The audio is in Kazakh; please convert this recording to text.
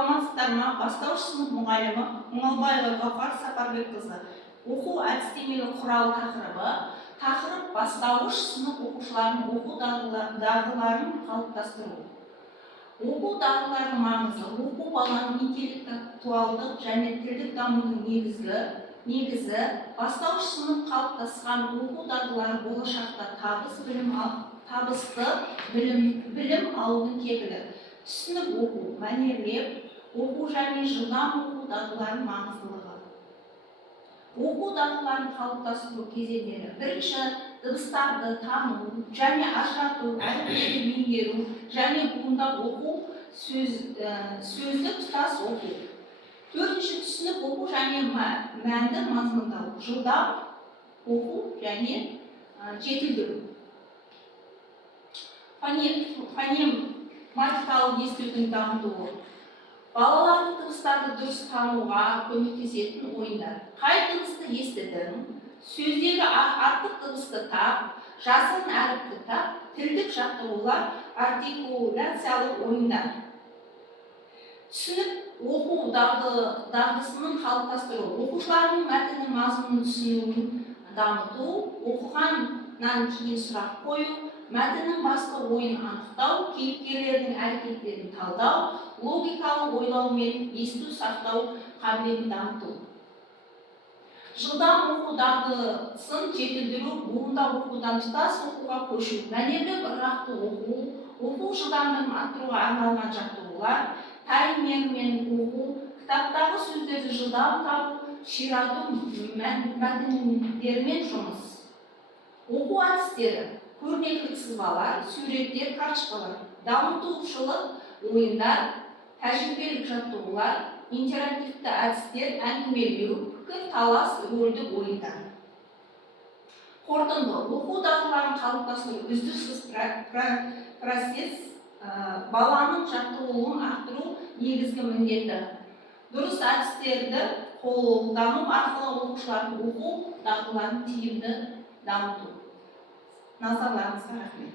саламатсыздар ма? Бастауыш сынып мұғалімі Мұңалбаева Гаухар Сапарбекқызы. Оқу әдістемелік құрал тақырыбы. Тақырып бастауыш сынып оқушыларының оқу дағдыларын қалыптастыру. Оқу дағдыларының маңызы. Оқу баланың интеллектуалдық және тілдік дамудың негізі. Бастауыш сынып қалыптасқан оқу дағдылары болашақта табысты білім алудың кепілі. Түсініп оқу, мәнерлеп оқу және жылдам оқу дағдыларының маңыздылығы. Оқу дағдыларын қалыптастыру кезеңдері. Бірінші, дыбыстарды тану және ажырату, әріптерді меңгеру және буындап оқу, сөзді тұтас оқу. Төртінші, түсініп оқу және мәнді мазмұндау, жылдам оқу және жетілдіру. Фонематикалық естудің дамытуы. Балалардың дыбыстарды дұрыс тануға көмектесетін ойындар. Қай дыбысты естідің? Сөздегі артық дыбысты тап, жасырын әріпті тап, тілдік жаттығулар, артикуляциялық ойындар. Түсініп оқу дағдысының қалыптастыру. Оқушылардың мәтіннің мазмұнын түсінуін дамыту, оқығаннан кейін сұрақ қою, мәтіннің басты ойын анықтау, кейіпкерлердің әрекеттерін талдау, логикалық ойлау мен есту сақтау қабілетін дамыту. Жылдам оқу дағдысын жетілдіру, буындап оқудан тұтас оқуға көшу, мәнерлеп ырғақты оқу, оқу жылдамдығын арттыруға арналған жаттығулар, таймермен оқу, кітаптағы сөздерді жылдам табу, ширату мәтіндермен жұмыс. Оқу әдістері. Көрнекілік сызбалар, суреттер, карточкалар, дамытушылық ойындар, тәжірибелік жаттығулар, интерактивті әдістер, әңгімелеу, пікір талас, рөлдік ойындар. Қорытынды. Оқу дағдыларын қалыптастыру үздіксіз процесс, баланың жаттығуын арттыру негізгі міндеті. Дұрыс әдістерді қолдану арқылы оқушылардың оқу дағдыларын тиімді дамыту. Назарларыңызға рахмет.